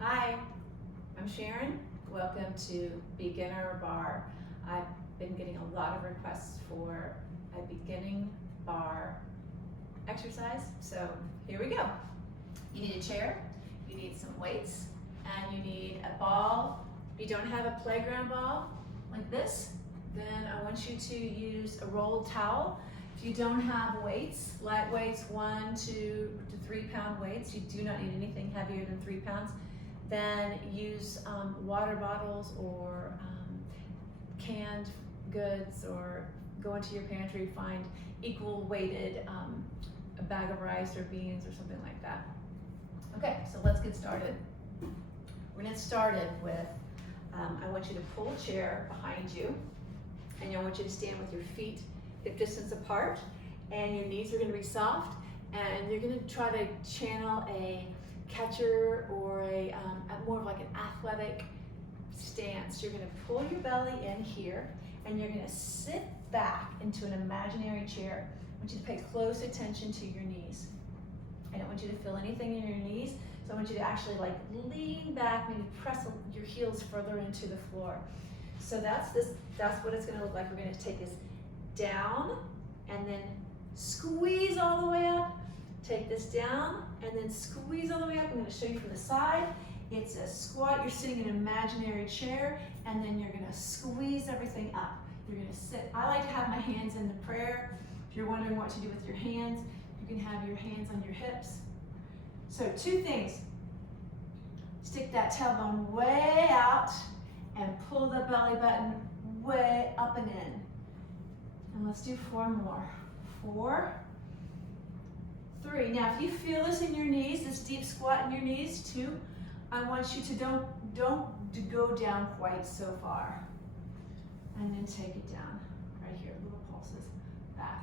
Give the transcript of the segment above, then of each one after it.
Hi, I'm Sharon. Welcome to Beginner Barre. I've been getting a lot of requests for a beginning barre exercise, so here we go. You need a chair, you need some weights, and you need a ball. If you don't have a playground ball like this, then I want you to use a rolled towel. If you don't have weights, light weights, 1, 2 to 3 pound weights, you do not need anything heavier than 3 pounds. Then use water bottles or canned goods, or go into your pantry, find equal weighted a bag of rice or beans or something like that. Okay, so let's get started. We're gonna get started with, I want you to pull a chair behind you, and I want you to stand with your feet hip distance apart, and your knees are gonna be soft, and you're gonna try to channel a catcher or a more of like an athletic stance. You're gonna pull your belly in here, and you're gonna sit back into an imaginary chair. I want you to pay close attention to your knees. I don't want you to feel anything in your knees, so I want you to actually like lean back, maybe press your heels further into the floor. So that's what it's gonna look like. We're gonna take this down and then squeeze all the way up. Take this down and then squeeze all the way up. I'm going to show you from the side. It's a squat. You're sitting in an imaginary chair, and then you're going to squeeze everything up. You're going to sit. I like to have my hands in the prayer. If you're wondering what to do with your hands, you can have your hands on your hips. So 2 things. Stick that tailbone way out and pull the belly button way up and in. And let's do 4 more. 4, 3. Now, if you feel this in your knees, this deep squat in your knees too, I want you to don't go down quite so far. And then take it down right here, little pulses back.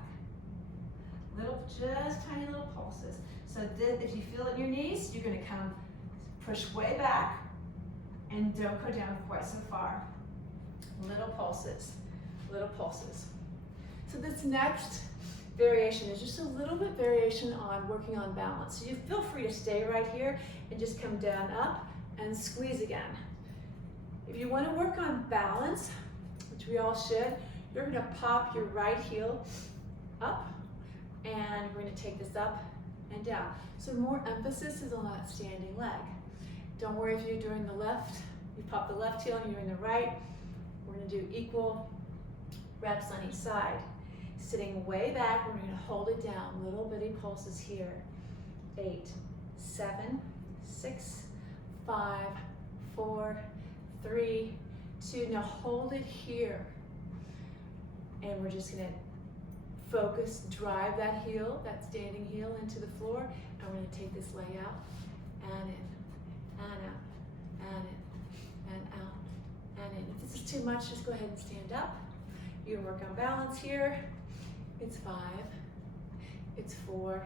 Just tiny little pulses. So if you feel it in your knees, you're gonna come push way back and don't go down quite so far. Little pulses, little pulses. So this next variation is just a little bit variation on working on balance. So you feel free to stay right here and just come down, up, and squeeze again. If you want to work on balance, which we all should, you're going to pop your right heel up, and we're going to take this up and down. So more emphasis is on that standing leg. Don't worry if you're doing the left, you pop the left heel and you're doing the right. We're going to do equal reps on each side. Sitting way back, we're going to hold it down. Little bitty pulses here. 8, 7, 6, 5, 4, 3, 2. Now hold it here. And we're just going to focus, drive that heel, that standing heel into the floor. And we're going to take this leg out and in, and out, and in, and out, and in. If this is too much, just go ahead and stand up. You can work on balance here. It's 5, it's 4,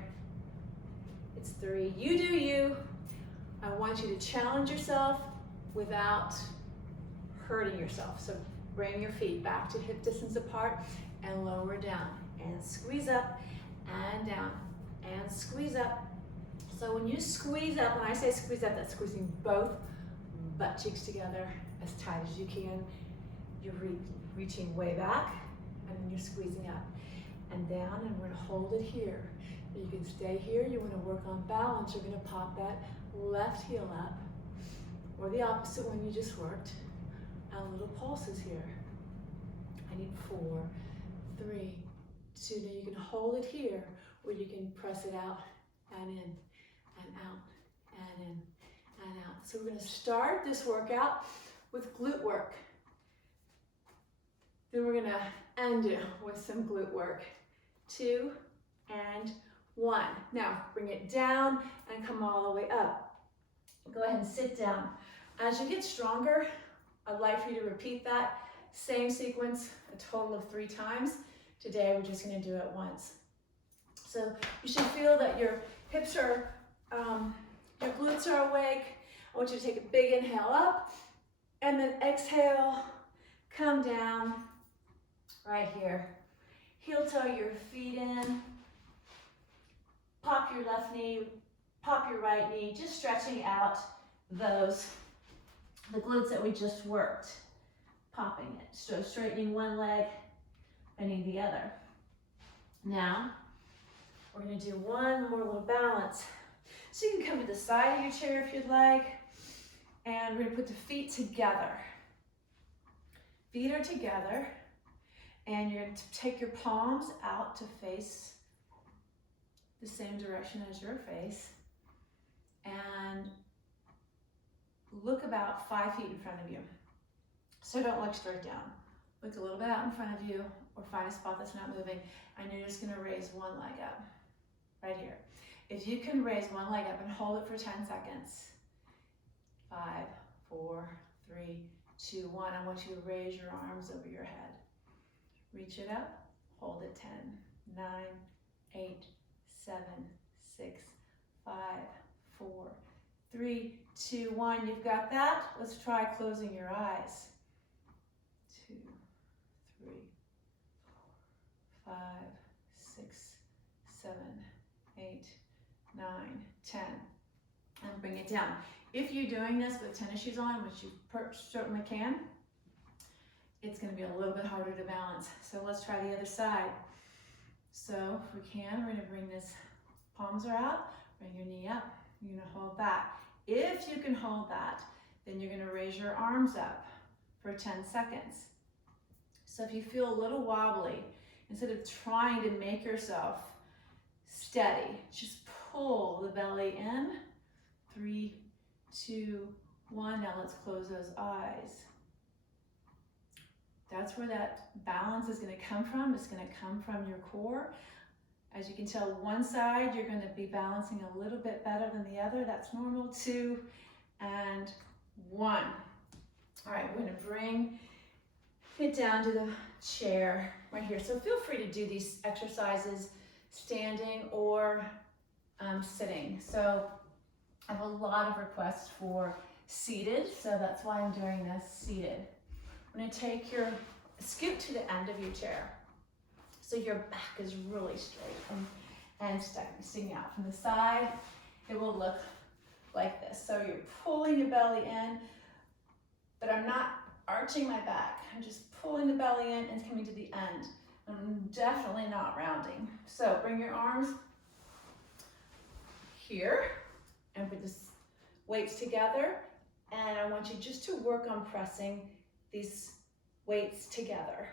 it's 3. You do you. I want you to challenge yourself without hurting yourself. So bring your feet back to hip distance apart and lower down. And squeeze up and down and squeeze up. So when you squeeze up, when I say squeeze up, that's squeezing both butt cheeks together as tight as you can. You're reaching way back, and then you're squeezing up and down, and we're going to hold it here. You can stay here. You want to work on balance. You're going to pop that left heel up, or the opposite one you just worked, and little pulses here. I need 4, 3, 2. Now you can hold it here, or you can press it out and in and out and in and out. So we're going to start this workout with glute work. Then we're going to end it with some glute work. 2 and 1. Now bring it down and come all the way up. Go ahead and sit down. As you get stronger, I'd like for you to repeat that same sequence a total of 3 times. Today we're just going to do it once. So you should feel that your hips are, your glutes are awake. I want you to take a big inhale up, and then exhale, come down right here. Heel toe your feet in, pop your left knee, pop your right knee, just stretching out the glutes that we just worked. Popping it, so straightening one leg, bending the other. Now, we're gonna do one more little balance. So you can come to the side of your chair if you'd like, and we're gonna put the feet together. Feet are together, and you're going to take your palms out to face the same direction as your face, and look about 5 feet in front of you. So don't look straight down. Look a little bit out in front of you, or find a spot that's not moving, and you're just gonna raise one leg up, right here. If you can raise one leg up and hold it for 10 seconds. 5, 4, 3, 2, 1. I want you to raise your arms over your head. Reach it up, hold it 10, 9, 8, 7, 6, 5, 4, 3, 2, 1. You've got that. Let's try closing your eyes. 2, 3, 4, 5, 6, 7, 8, 9, 10. And bring it down. If you're doing this with tennis shoes on, which you certainly can, it's going to be a little bit harder to balance. So let's try the other side. So if we can, we're going to bring this, palms are out, bring your knee up. You're going to hold that. If you can hold that, then you're going to raise your arms up for 10 seconds. So if you feel a little wobbly, instead of trying to make yourself steady, just pull the belly in. 3, 2, 1. Now let's close those eyes. That's where that balance is going to come from. It's going to come from your core. As you can tell, one side you're going to be balancing a little bit better than the other. That's normal. 2 and 1. All right, we're going to bring it down to the chair right here. So feel free to do these exercises standing or sitting. So I have a lot of requests for seated, so that's why I'm doing this seated. I'm going to take your scoot to the end of your chair, so your back is really straight and sticking out from the side. It will look like this. So you're pulling your belly in, but I'm not arching my back. I'm just pulling the belly in and coming to the end. I'm definitely not rounding. So bring your arms here and put the weights together. And I want you just to work on pressing these weights together.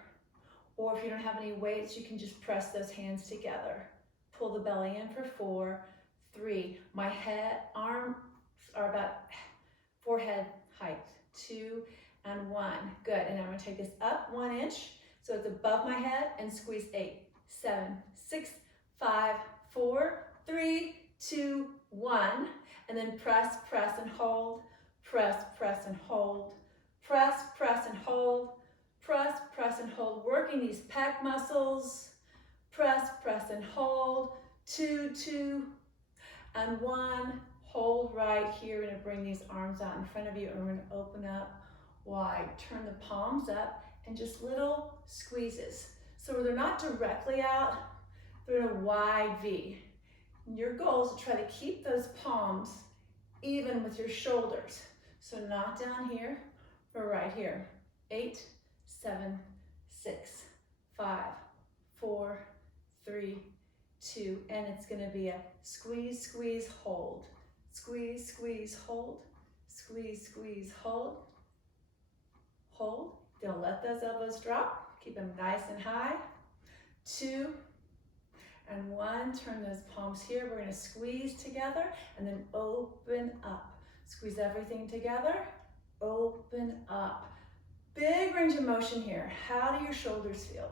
Or if you don't have any weights, you can just press those hands together. Pull the belly in for 4, 3. My arms are about forehead height. 2 and 1. Good. And I'm going to take this up 1 inch so it's above my head and squeeze 8, 7, 6, 5, 4, 3, 2, 1. And then press, press, and hold. Press, press, and hold. Press, press, and hold. Press, press, and hold. Working these pec muscles. Press, press, and hold. 2, 2, and 1. Hold right here. We're going to bring these arms out in front of you, and we're going to open up wide. Turn the palms up, and just little squeezes. So they're not directly out, they're in a wide V. And your goal is to try to keep those palms even with your shoulders. So not down here, but right here. 8, 7, 6, 5, 4, 3, 2, and it's going to be a squeeze, squeeze, hold. Squeeze, squeeze, hold. Squeeze, squeeze, hold. Hold. Don't let those elbows drop. Keep them nice and high. 2 and 1. Turn those palms here. We're going to squeeze together and then open up. Squeeze everything together. Open up. Big range of motion here. How do your shoulders feel?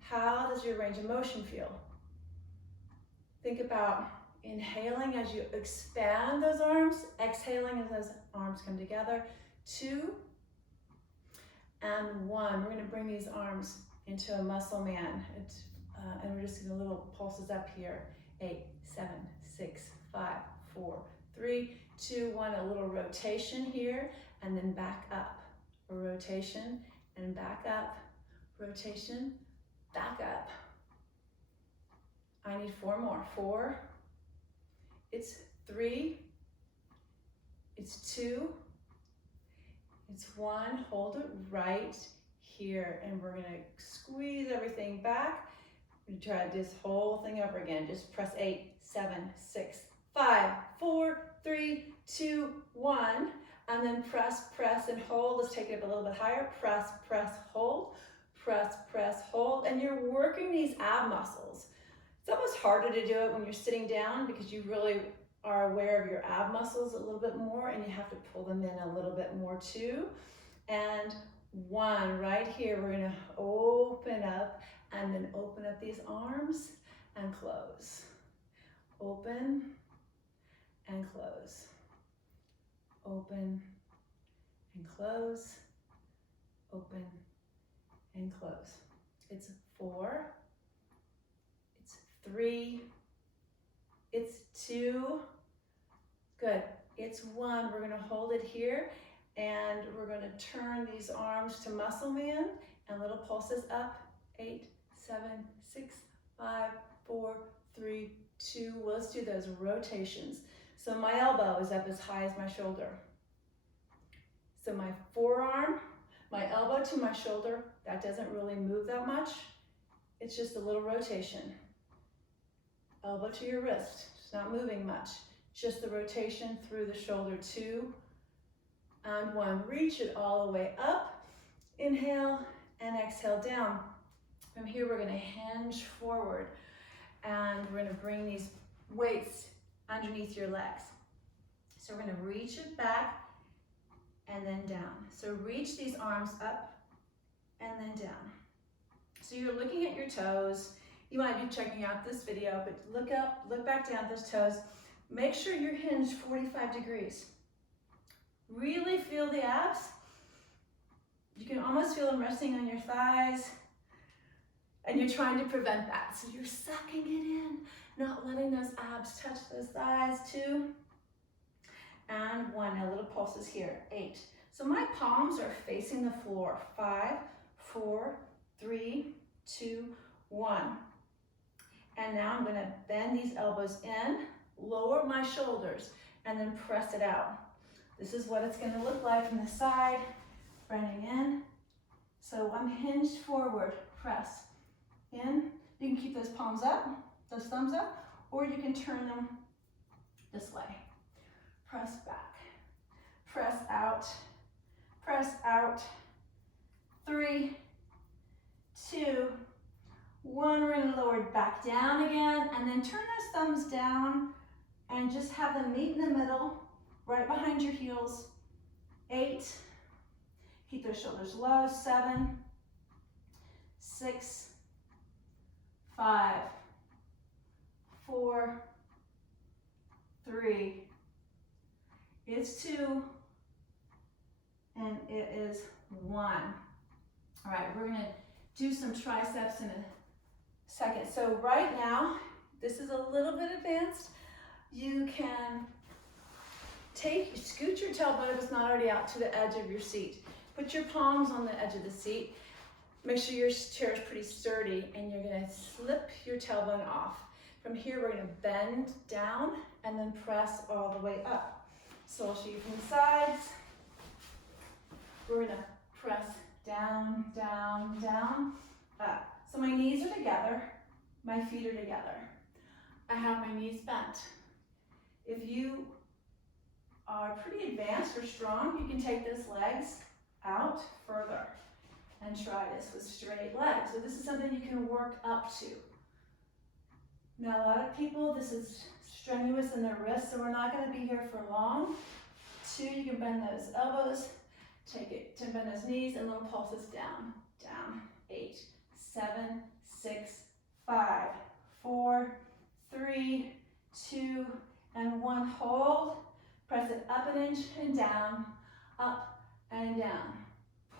How does your range of motion feel? Think about inhaling as you expand those arms, exhaling as those arms come together. 2 and 1. We're going to bring these arms into a muscle man. And we're just going to little pulses up here. 8, 7, 6, 5, 4, 3, 2, 1. A little rotation here and then back up. A rotation and back up. Rotation, back up. I need 4 more. 4. It's 3. it's 2, it's 1, hold it right here, and we're gonna squeeze everything back. We try this whole thing over again. Just press 8, 7, 6, 5, 4, 3, 2, 1, and then press, press, and hold. Let's take it up a little bit higher. Press, press, hold, press, press, hold, and you're working these ab muscles. It's almost harder to do it when you're sitting down because you really are aware of your ab muscles a little bit more, and you have to pull them in a little bit more too. And 1 right here, we're gonna open up and then open up these arms and close. Open and close. Open and close. Open and close. It's 4. It's 3. It's 2. Good. It's 1. We're going to hold it here, and we're going to turn these arms to muscle man and little pulses up. 8, 7, 6, 5, 4, 3, 2. Well, let's do those rotations. So my elbow is up as high as my shoulder. So my forearm, my elbow to my shoulder, that doesn't really move that much. It's just a little rotation. Elbow to your wrist, it's not moving much. Just the rotation through the shoulder. 2 and 1. Reach it all the way up. Inhale and exhale down. From here, we're going to hinge forward, and we're going to bring these weights underneath your legs. So we're going to reach it back and then down. So reach these arms up and then down. So you're looking at your toes. You might be checking out this video, but look up, look back down at those toes. Make sure you're hinged 45 degrees. Really feel the abs. You can almost feel them resting on your thighs, and you're trying to prevent that. So you're sucking it in, not letting those abs touch those thighs. 2 and 1. Now little pulses here. 8. So my palms are facing the floor. 5, 4, 3, 2, 1. And now I'm going to bend these elbows in, lower my shoulders, and then press it out. This is what it's going to look like from the side. Bending in. So I'm hinged forward. Press in. You can keep those palms up, those thumbs up, or you can turn them this way. Press back. Press out. Press out. 3, 2, 1. We're going to lower it back down again, and then turn those thumbs down and just have them meet in the middle, right behind your heels. 8. Keep those shoulders low. 7, 6, 5, 4, 3. It's 2, and it is 1. All right, we're gonna do some triceps in a second. So right now, this is a little bit advanced. You can scoot your tailbone if it's not already out to the edge of your seat. Put your palms on the edge of the seat. Make sure your chair is pretty sturdy, and you're gonna slip your tailbone off. From here, we're gonna bend down and then press all the way up. So I'll show you from the sides. We're gonna press down, down, down, up. So my knees are together, my feet are together. I have my knees bent. If you are pretty advanced or strong, you can take those legs out further and try this with straight legs. So this is something you can work up to. Now a lot of people, this is strenuous in their wrists, so we're not going to be here for long. 2, you can bend those elbows, take it to bend those knees, and little pulses down, down. 8, 7, 6, 5, 4, 3, 2, and 1. Hold. Press it up an inch and down, up and down.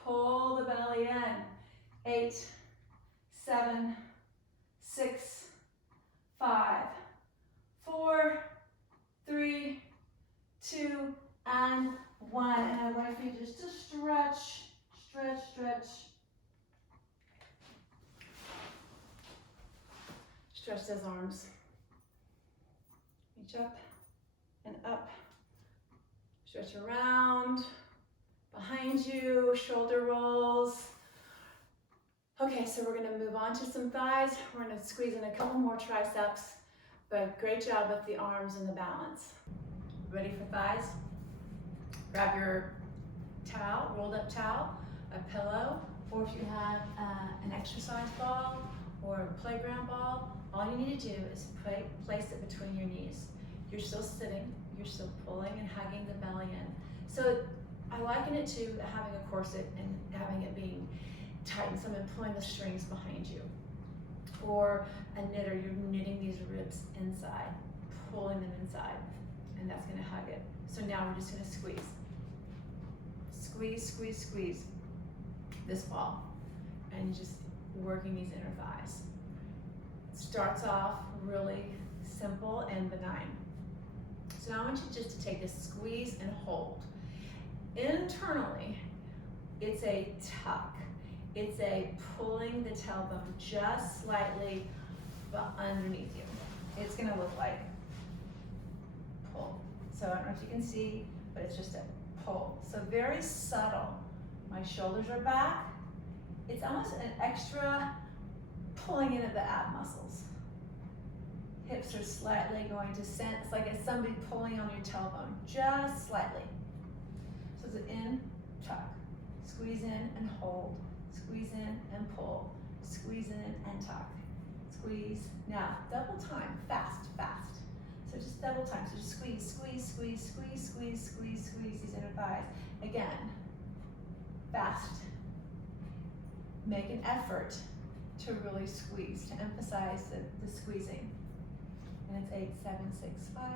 Pull the belly in. 8, 7, 6, 5, 4, 3, 2, and 1. And I'd like for you just to stretch, stretch, stretch. Stretch those arms. Reach up and up. Stretch around, behind you, shoulder rolls. Okay, so we're gonna move on to some thighs. We're gonna squeeze in a couple more triceps, but great job with the arms and the balance. Ready for thighs? Grab your towel, rolled up towel, a pillow, or if you have an exercise ball or a playground ball, all you need to do is place it between your knees. You're still sitting, you're still pulling and hugging the belly in. So I liken it to having a corset and having it being tightened, someone pulling the strings behind you. Or a knitter, you're knitting these ribs inside, pulling them inside, and that's gonna hug it. So now we're just gonna squeeze. Squeeze, squeeze, squeeze this ball, and just working these inner thighs. Starts off really simple and benign. So now I want you just to take this squeeze and hold. Internally, it's a tuck. It's a pulling the tailbone just slightly underneath you. It's gonna look like pull. So I don't know if you can see, but it's just a pull. So very subtle. My shoulders are back. It's almost an extra pulling in at the ab muscles. Hips are slightly going to sense like it's somebody pulling on your tailbone, just slightly. So it's an in, tuck, squeeze in and hold, squeeze in and pull, squeeze in and tuck, squeeze. Now, double time, fast, fast. So just double time, so just squeeze, squeeze, squeeze, squeeze, squeeze, squeeze, squeeze these inner thighs. Again, fast. Make an effort to really squeeze, to emphasize the squeezing. And it's 8, 7, 6, 5, 4,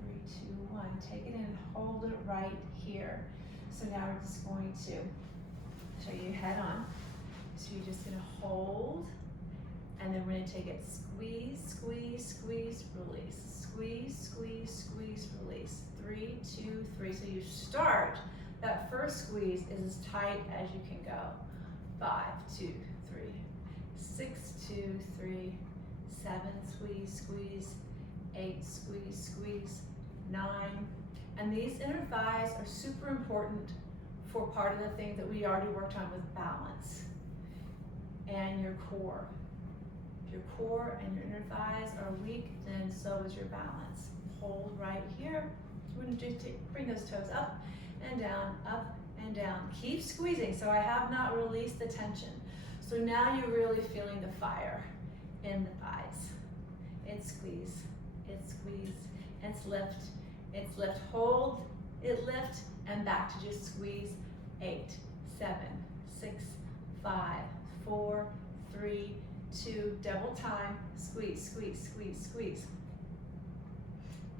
3, 2, 1. Take it in and hold it right here. So now we're just going to show you head on. So you're just gonna hold, and then we're gonna take it squeeze, squeeze, squeeze, release. Squeeze, squeeze, squeeze, release. 3, 2, 3. So you start, that first squeeze is as tight as you can go. 5, 2, 3, 6, 2, 3, 7, squeeze, squeeze, 8, squeeze, squeeze, 9. And these inner thighs are super important for part of the thing that we already worked on with balance and your core. If your core and your inner thighs are weak, then so is your balance. Hold right here. We're going to just bring those toes up and down, up and down. Keep squeezing. So I have not released the tension. So now you're really feeling the fire in the thighs. It's squeeze, it's squeeze, it's lift, it's lift. Hold, it lift, and back to just squeeze. 8, 7, 6, 5, 4, 3, 2, double time. Squeeze, squeeze, squeeze, squeeze.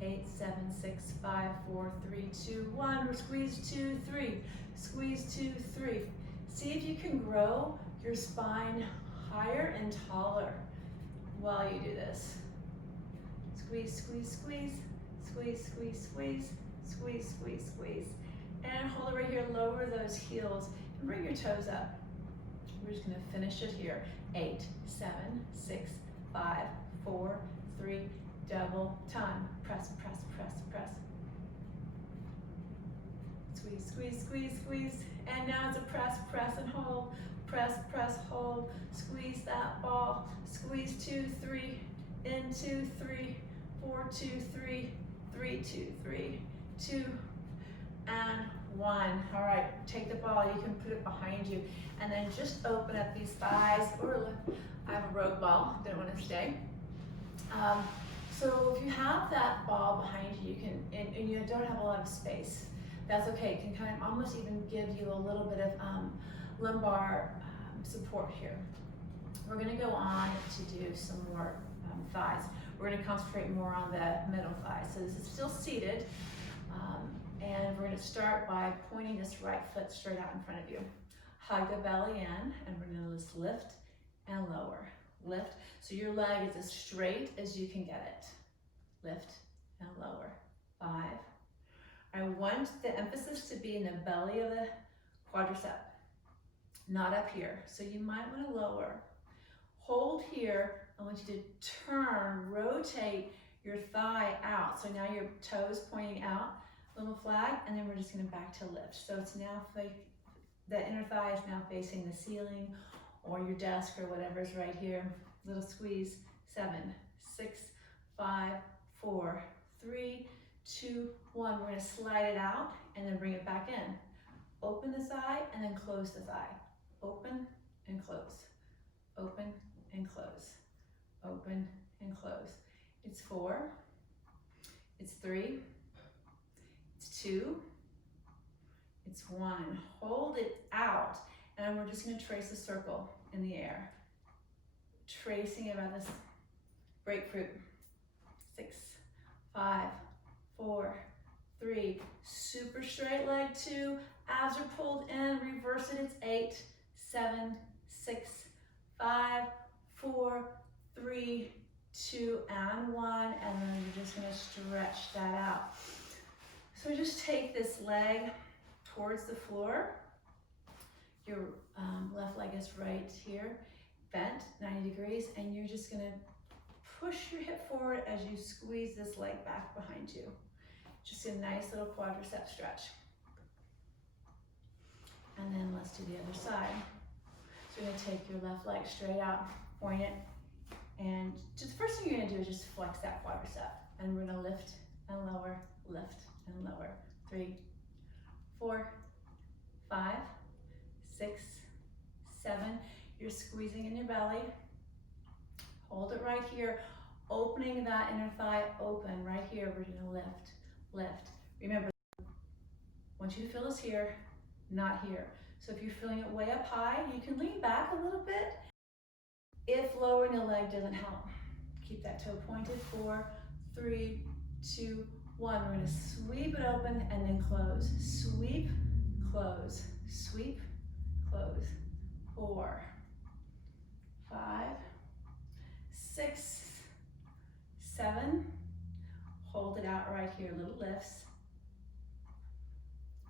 8, 7, 6, 5, 4, 3, 2, 1. We're squeeze 2, 3. Squeeze 2, 3. See if you can grow your spine higher and taller while you do this. Squeeze, squeeze, squeeze, squeeze, squeeze, squeeze, squeeze, squeeze, squeeze. And hold it right here, lower those heels and bring your toes up. We're just gonna finish it here. 8, 7, 6, 5, 4, 3, double time. Press, press, press, press. Squeeze, squeeze, squeeze, squeeze. And now it's a press, press and hold. Press, press, hold. Squeeze that ball. Squeeze 2, 3, in 2, 3, 4, 2, 3, 3, 2, 3, 2, and 1. All right, take the ball, you can put it behind you, and then just open up these thighs. I have a rogue ball, didn't want to stay. So if you have that ball behind you, you can, and you don't have a lot of space, that's okay. It can kind of almost even give you a little bit of lumbar support here. We're gonna go on to do some more thighs. We're gonna concentrate more on the middle thighs. So this is still seated, and we're gonna start by pointing this right foot straight out in front of you. Hug the belly in, and we're gonna just lift and lower. Lift, so your leg is as straight as you can get it. Lift and lower. 5. I want the emphasis to be in the belly of the quadricep, not up here. So you might want to lower. Hold here. I want you to turn, rotate your thigh out. So now your toes pointing out. little flag, and then we're just gonna back to lift. So it's now, the inner thigh is now facing the ceiling or your desk or whatever's right here. Little squeeze, 7, 6, 5, 4, 3, 2, 1. We're gonna slide it out and then bring it back in. Open the thigh and then close the thigh. Open and close, open and close, open and close. It's 4, it's 3, it's 2, it's 1. Hold it out, and we're just gonna trace a circle in the air. Tracing it on this grapefruit. 6, 5, 4, 3, super straight leg, 2, abs are pulled in, reverse it, it's 8, 7, 6, 5, 4, 3, 2, and 1, and then you're just gonna stretch that out. So just take this leg towards the floor. Your left leg is right here, bent 90 degrees, and you're just gonna push your hip forward as you squeeze this leg back behind you. Just a nice little quadricep stretch. And then let's do the other side. So you're gonna take your left leg straight out, point it, and just the first thing you're gonna do is just flex that quadricep. And we're gonna lift and lower, lift and lower. 3, 4, 5, 6, 7. You're squeezing in your belly. Hold it right here, opening that inner thigh open. Right here, we're gonna lift, lift. Remember, I want you to feel this here, not here. So if you're feeling it way up high, you can lean back a little bit. If lowering the leg doesn't help, keep that toe pointed. 4, 3, 2, 1. We're gonna sweep it open and then close. Sweep, close, sweep, close. 4, 5, 6, 7. Hold it out right here, little lifts.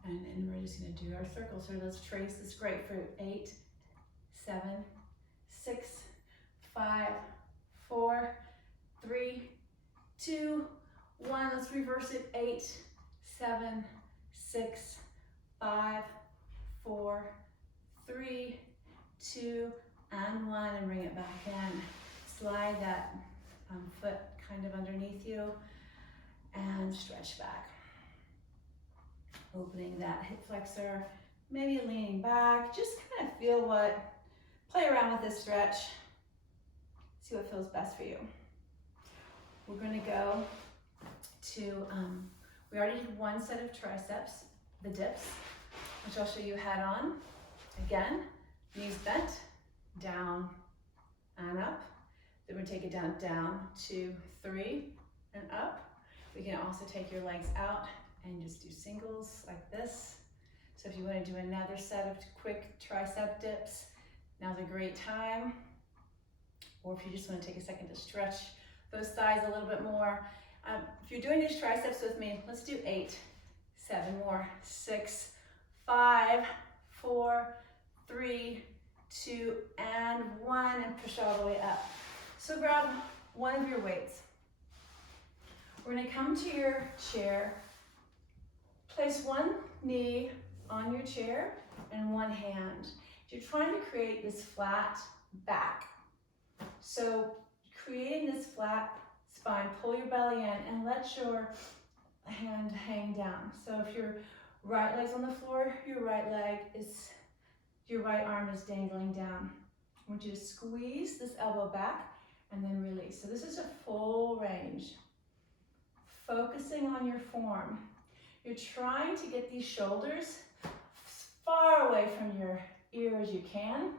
And then we're just gonna do our circle. So let's trace this grapefruit. 8, 7, 6, 5, 4, 3, 2, 1. Let's reverse it. 8, 7, 6, 5, 4, 3, 2, and 1, and bring it back in. Slide that foot kind of underneath you and stretch back. Opening that hip flexor, maybe leaning back. Just kind of feel play around with this stretch. See what feels best for you. We're gonna go to, we already did one set of triceps, the dips, which I'll show you head on. Again, knees bent, down and up. Then we're gonna take it down, down, 2, 3, and up. We can also take your legs out and just do singles like this. So if you want to do another set of quick tricep dips, now's a great time. Or if you just want to take a second to stretch those thighs a little bit more. If you're doing these triceps with me, let's do 8, 7 more, 6, 5, 4, 3, 2, and 1, and push all the way up. So grab one of your weights. We're gonna come to your chair, place one knee on your chair and one hand. You're trying to create this flat back. So creating this flat spine, pull your belly in and let your hand hang down. So if your right leg's on the floor, your right arm is dangling down. I want you to squeeze this elbow back and then release. So this is a full range. Focusing on your form. You're trying to get these shoulders far away from your ear as you can.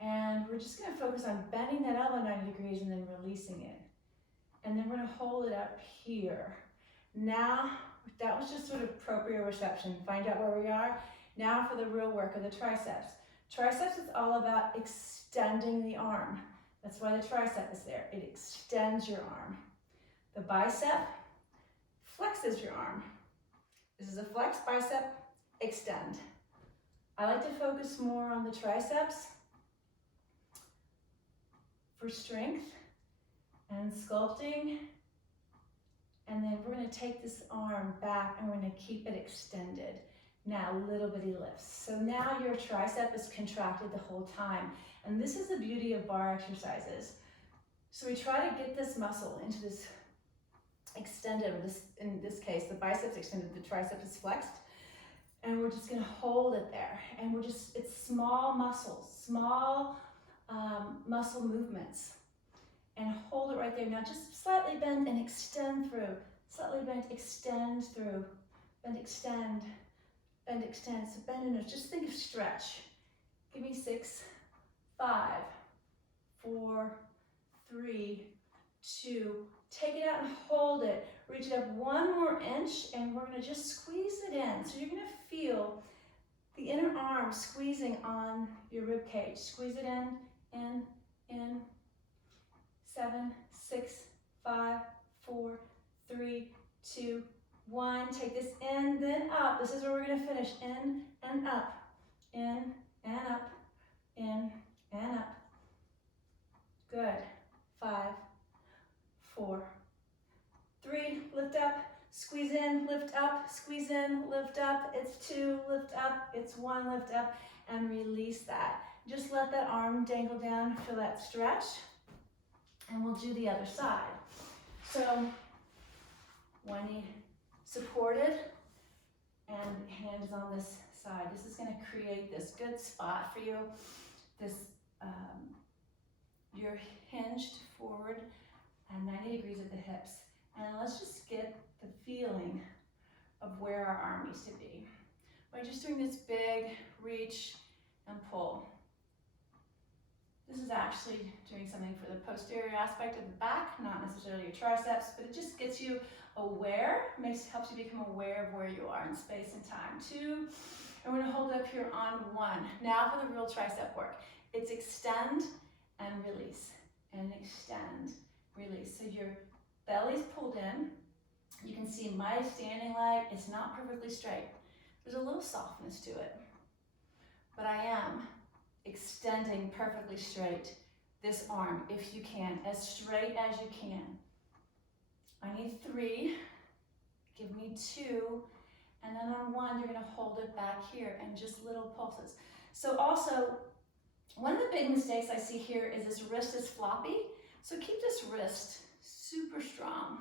And we're just gonna focus on bending that elbow 90 degrees and then releasing it. And then we're gonna hold it up here. Now, that was just sort of proprioception. Find out where we are. Now for the real work of the triceps. Triceps is all about extending the arm. That's why the tricep is there. It extends your arm. The bicep flexes your arm. This is a flex, bicep, extend. I like to focus more on the triceps for strength and sculpting And then we're gonna take this arm back and we're gonna keep it extended. Now, little bitty lifts. So now your tricep is contracted the whole time. And this is the beauty of bar exercises. So we try to get this muscle into this extended, or this, in this case, the biceps extended, the tricep is flexed. And we're just gonna hold it there. And we're just, it's small muscles, small muscle movements. And hold it right there. Now just slightly bend and extend through. Slightly bend, extend through. Bend, extend, bend, extend. So bend and just think of stretch. Give me 6, 5, 4, 3, 2. Take it out and hold it. Reach it up 1 more inch and we're gonna just squeeze it in. So you're gonna feel the inner arm squeezing on your rib cage. Squeeze it in. 7, 6, 5, 4, 3, 2, 1. Take this in, then up. This is where we're gonna finish. In and up, in and up, in and up. Good. 5, 4, 3, lift up, squeeze in, lift up, squeeze in, lift up. It's 2, lift up, it's 1, lift up, and release that. Just let that arm dangle down, feel that stretch. And we'll do the other side. So, one knee supported, and hand is on this side. This is gonna create this good spot for you. This, you're hinged forward and 90 degrees at the hips. And let's just get the feeling of where our arm needs to be. We're just doing this big reach and pull. This is actually doing something for the posterior aspect of the back, not necessarily your triceps, but it just gets you aware, helps you become aware of where you are in space and time. 2, and we're gonna hold up here on 1. Now for the real tricep work. It's extend and release, and extend, release. So your belly's pulled in. You can see my standing leg is not perfectly straight. There's a little softness to it, but I am extending perfectly straight this arm, if you can, as straight as you can. I need 3, give me 2, and then on 1, you're gonna hold it back here and just little pulses. So also, one of the big mistakes I see here is this wrist is floppy. So keep this wrist super strong.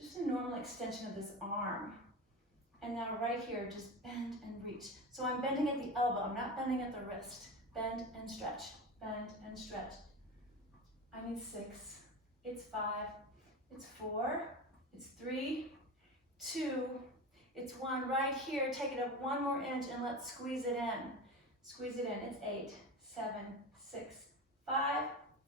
Just a normal extension of this arm. And now right here, just bend and reach. So I'm bending at the elbow, I'm not bending at the wrist. Bend and stretch, bend and stretch. I need 6, it's 5, it's 4, it's 3, 2, it's 1. Right here, take it up 1 more inch and let's squeeze it in. Squeeze it in, it's 8, 7, 6, 5,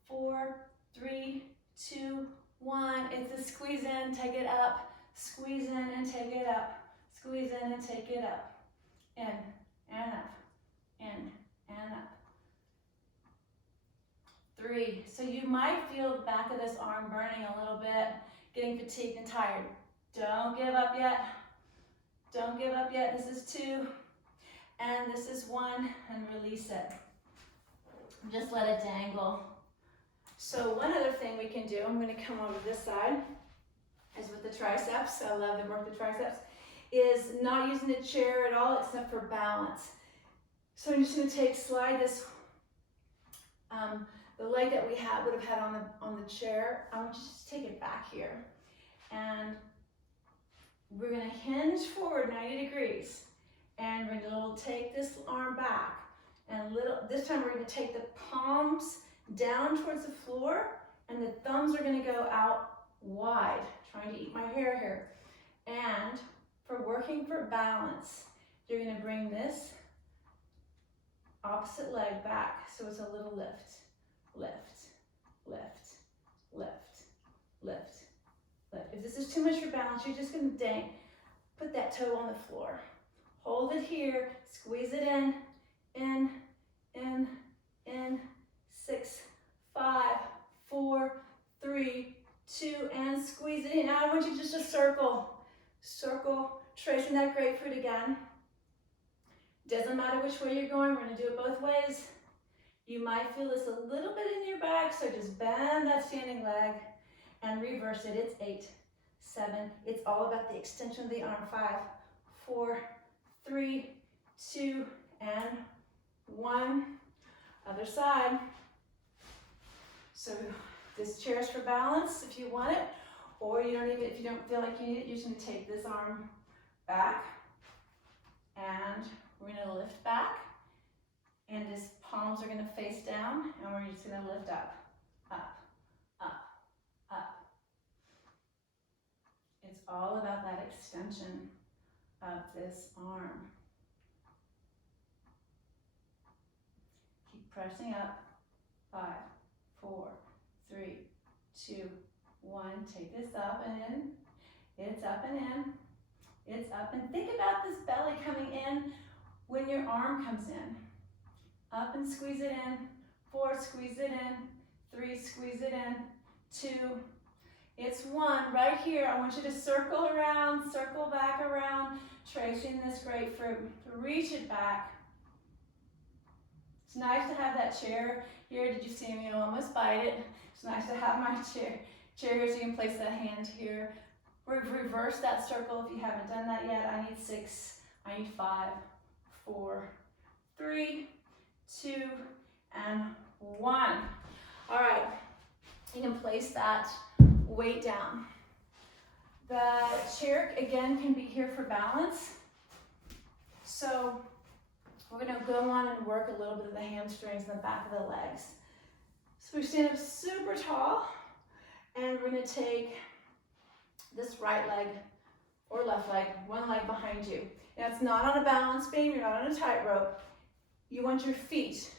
4, 3, 2, 1. It's a squeeze in, take it up, squeeze in and take it up. Squeeze in and take it up. In and up, in and up. 3. So you might feel the back of this arm burning a little bit, getting fatigued and tired. Don't give up yet. Don't give up yet. This is 2, and this is 1, and release it. Just let it dangle. So one other thing we can do, I'm going to come over this side, is with the triceps. I love to work the triceps. Is not using the chair at all except for balance. So I'm just going to slide this, the leg that we would have had on the chair. I want you to just take it back here, and we're going to hinge forward 90 degrees, and we're going to take this arm back, and this time we're going to take the palms down towards the floor, and the thumbs are going to go out wide, trying to eat my hair here. And for working for balance, you're going to bring this opposite leg back, so it's a little lift, lift, lift, lift, lift, lift. If this is too much for balance, you're just going to put that toe on the floor. Hold it here, squeeze it in, in, 6, 5, 4, 3, 2, and squeeze it in. Now I want you just to circle, tracing that grapefruit again. Doesn't matter which way you're going, we're gonna do it both ways. You might feel this a little bit in your back, so just bend that standing leg and reverse it. It's 8, 7. It's all about the extension of the arm. 5, 4, 3, 2, and 1. Other side. So this chair is for balance if you want it, or you don't even, if you don't feel like you need it, you're just gonna take this arm back, and we're gonna lift back, and his palms are gonna face down, and we're just gonna lift up, up, up, up. It's all about that extension of this arm. Keep pressing up. 5, 4, 3, 2, 1. Take this up and in. It's up and in. It's up, and think about this belly coming in when your arm comes in. Up and squeeze it in. 4, squeeze it in. 3, squeeze it in. 2. It's 1 right here. I want you to circle around, circle back around, tracing this grapefruit. Reach it back. It's nice to have that chair here. Did you see me almost bite it? It's nice to have my chair here so you can place that hand here. Reverse that circle if you haven't done that yet. I need 6, I need 5, 4, 3, 2, and 1. All right, you can place that weight down. The chair, again, can be here for balance. So we're gonna go on and work a little bit of the hamstrings and the back of the legs. So we stand up super tall, and we're gonna take this right leg or left leg, one leg behind you. Now it's not on a balance beam, you're not on a tightrope. You want your feet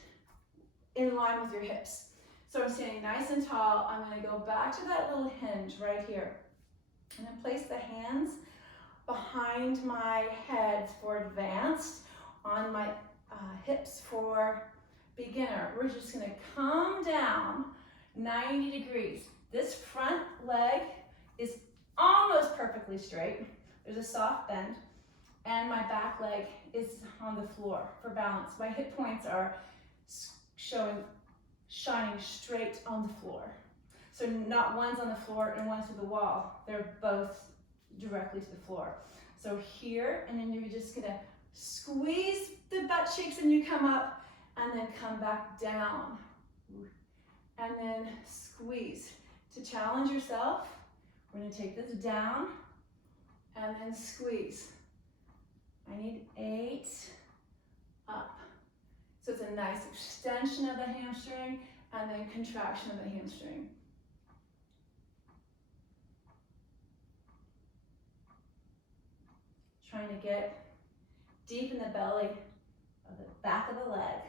in line with your hips. So I'm standing nice and tall. I'm gonna go back to that little hinge right here. I'm gonna place the hands behind my head for advanced, on my hips for beginner. We're just gonna come down 90 degrees. This front leg is almost perfectly straight. There's a soft bend, and my back leg is on the floor for balance. My hip points are shining straight on the floor. So not one's on the floor and one's to the wall. They're both directly to the floor. So here, and then you're just gonna squeeze the butt cheeks and you come up, and then come back down. And then squeeze. To challenge yourself, we're gonna take this down and then squeeze. I need 8, up. So it's a nice extension of the hamstring and then contraction of the hamstring. Trying to get deep in the belly of the back of the leg.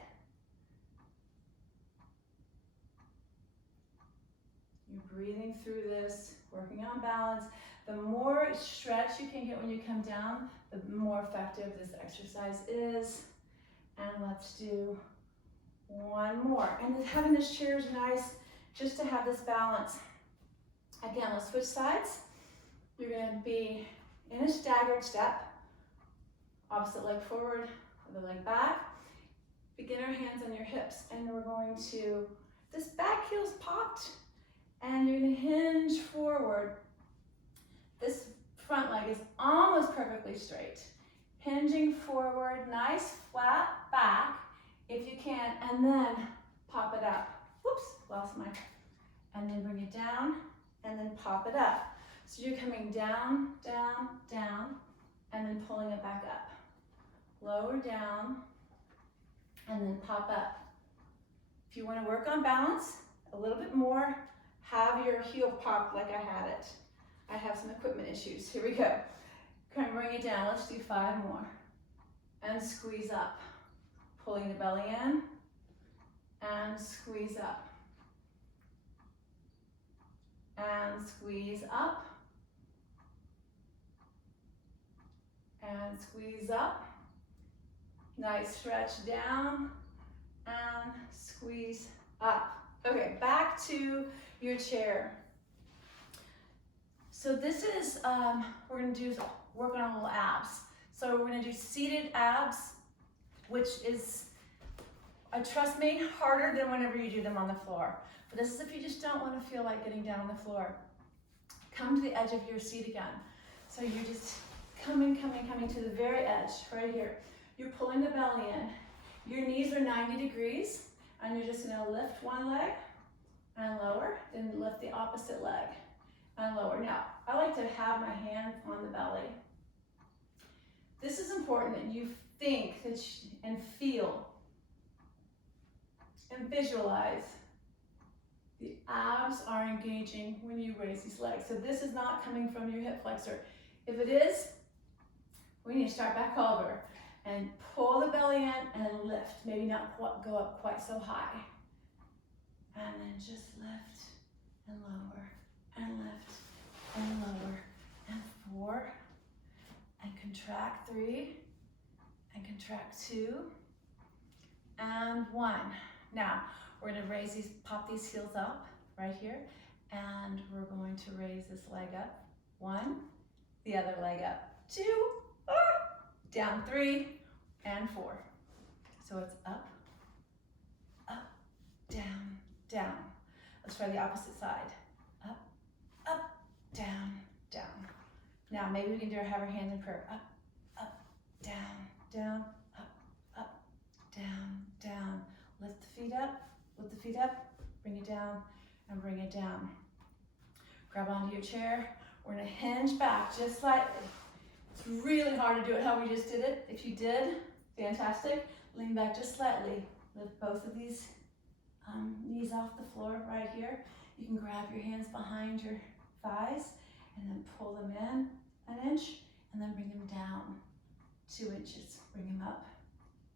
You're breathing through this, working on balance. The more stretch you can get when you come down, the more effective this exercise is. And let's do one more. And having this chair is nice just to have this balance. Again, let's switch sides. You're gonna be in a staggered step. Opposite leg forward, other leg back. Beginner hands on your hips, and we're going to, this back heel's popped, and you're gonna hinge forward. This front leg is almost perfectly straight. Hinging forward, nice flat back, if you can, and then pop it up. Whoops, lost my, and then bring it down, and then pop it up. So you're coming down, down, down, and then pulling it back up. Lower down, and then pop up. If you want to work on balance a little bit more, have your heel pop like I had it. I have some equipment issues. Here we go. Come bring it down. Let's do 5 more. And squeeze up. Pulling the belly in, and squeeze up. And squeeze up. And squeeze up. Nice stretch down, and squeeze up. Okay, back to your chair. So this is, we're gonna do, work on a little abs. So we're gonna do seated abs, which is, trust me, harder than whenever you do them on the floor. But this is if you just don't wanna feel like getting down on the floor. Come to the edge of your seat again. So you're just coming to the very edge, right here. You're pulling the belly in. Your knees are 90 degrees, and you're just gonna lift one leg and lower, then lift the opposite leg and lower. Now, I like to have my hands on the belly. This is important that you think and feel and visualize the abs are engaging when you raise these legs. So this is not coming from your hip flexor. If it is, we need to start back over and pull the belly in and lift. Maybe not go up quite so high. And then just lift and lower and lift and lower. And 4, and contract 3, and contract 2, and 1. Now, we're gonna pop these heels up right here, and we're going to raise this leg up. 1, the other leg up. 2, down 3, and 4. So it's up, up, down, down. Let's try the opposite side. Up, up, down, down. Now maybe we can have our hands in prayer. Up, up, down, down, up, down, down. Lift the feet up, bring it down, and bring it down. Grab onto your chair. We're gonna hinge back just slightly. It's really hard to do it how we just did it. If you did, fantastic. Lean back just slightly. Lift both of these knees off the floor right here. You can grab your hands behind your thighs and then pull them in an inch and then bring them down 2 inches. Bring them up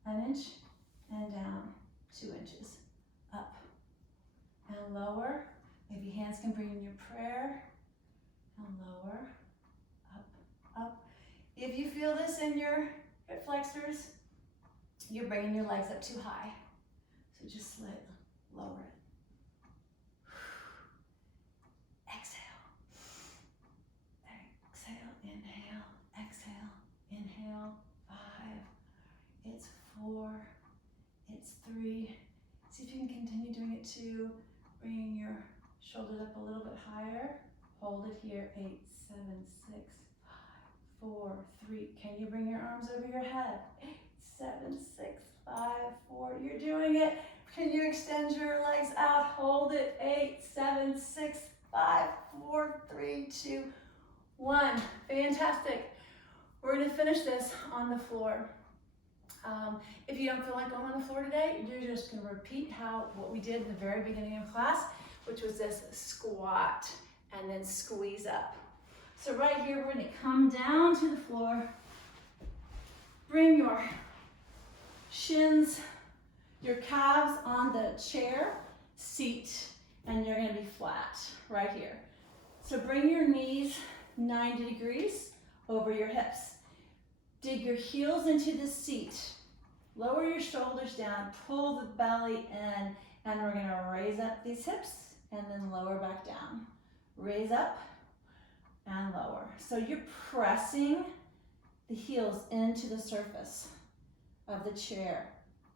an inch and down 2 inches. Up and lower. Maybe hands can bring in your prayer and lower. Up, up. If you feel this in your hip flexors, you're bringing your legs up too high. So just lower it. Exhale. Exhale, inhale, exhale, inhale. 5. It's 4. It's 3. See if you can continue doing it 2. Bringing your shoulders up a little bit higher. Hold it here. 8, 7, 6, 5, 4, 3. Can you bring your arms over your head? 8, 7, 6, 5, 4. You're doing it. Can you extend your legs out? Hold it. 8, 7, 6, 5, 4, 3, 2, 1. Fantastic. We're going to finish this on the floor. If you don't feel like going on the floor today, you're just going to repeat what we did in the very beginning of class, which was this squat and then squeeze up. So right here, we're going to come down to the floor. Bring your shins, your calves on the chair, seat, and you're going to be flat right here. So bring your knees 90 degrees over your hips. Dig your heels into the seat. Lower your shoulders down, pull the belly in, and we're gonna raise up these hips and then lower back down. Raise up and lower. So you're pressing the heels into the surface of the chair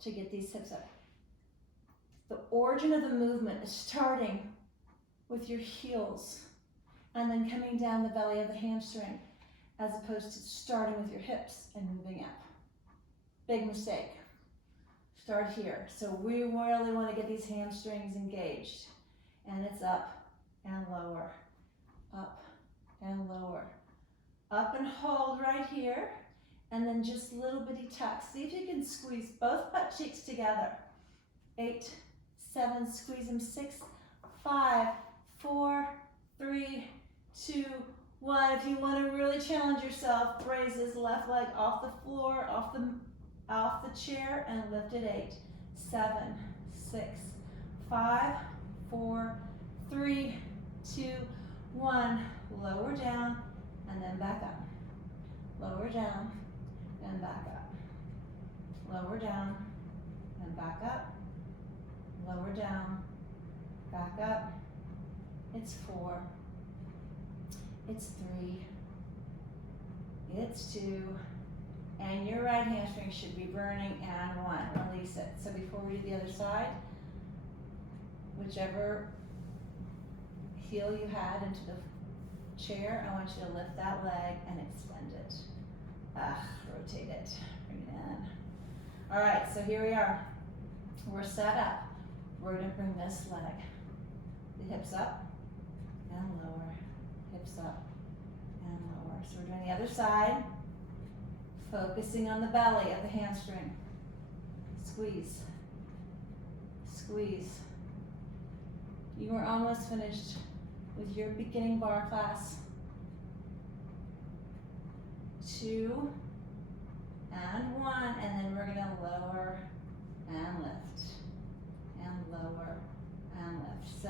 to get these hips up. The origin of the movement is starting with your heels and then coming down the belly of the hamstring, as opposed to starting with your hips and moving up. Big mistake. Start here. So we really want to get these hamstrings engaged. And it's up and lower, up and lower. Up and hold right here. And then just little bitty tucks. See if you can squeeze both butt cheeks together. 8, 7, squeeze them. 6, 5, 4, 3, 2, 1. If you want to really challenge yourself, raise this left leg off the floor, off the chair, and lift it. 8, 7, 6, 5, 4, 3, 2, 1. Lower down and then back up. Lower down and back up. Lower down and back up. Lower down, back up. It's 4. It's 3. It's 2. And your right hamstring should be burning, and 1. Release it. So before we do the other side, whichever heel you had into the chair, I want you to lift that leg and extend it. Rotate it, bring it in. All right, so here we are. We're set up. We're gonna bring this leg, the hips up and lower, hips up and lower. So we're doing the other side, focusing on the belly of the hamstring. Squeeze, squeeze. You are almost finished with your beginning bar class. 2 and 1, and then we're gonna lower and lift, and lower and lift. So,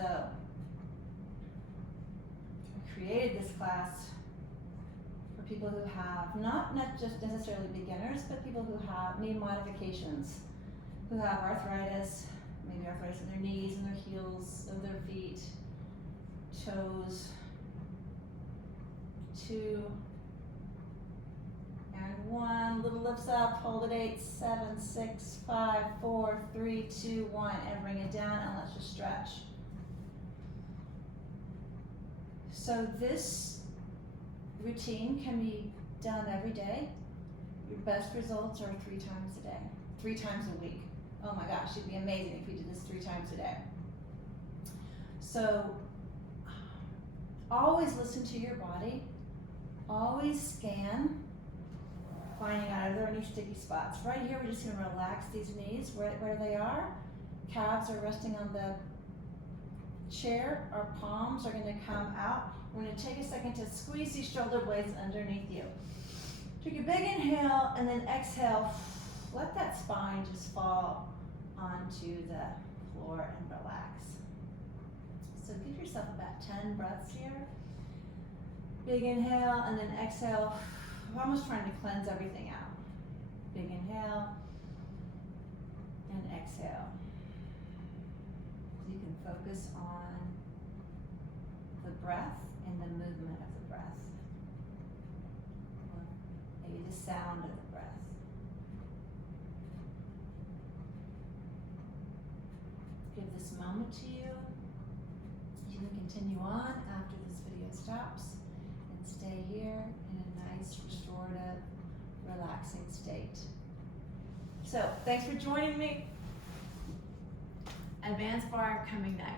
I created this class for people who have, not just necessarily beginners, but people who have need modifications, who have arthritis, maybe arthritis in their knees and their heels of their feet, toes. 2 and 1, little lifts up, hold it, 8, 7, 6, 5, 4, 3, 2, 1, and bring it down, and let's just stretch. So this routine can be done every day. Your best results are 3 times a day, 3 times a week. Oh my gosh, it'd be amazing if you did this 3 times a day. So always listen to your body, always scan, finding out are there any sticky spots. Right here, we're just gonna relax these knees where they are. Calves are resting on the chair. Our palms are gonna come out. We're gonna take a second to squeeze these shoulder blades underneath you. Take a big inhale and then exhale. Let that spine just fall onto the floor and relax. So give yourself about 10 breaths here. Big inhale and then exhale. I'm almost trying to cleanse everything out. Big inhale and exhale. So you can focus on the breath and the movement of the breath. Or maybe the sound of the breath. Give this moment to you. You can continue on after this video stops and stay here in a nice, restorative, relaxing state. So, thanks for joining me. Advanced bar coming next.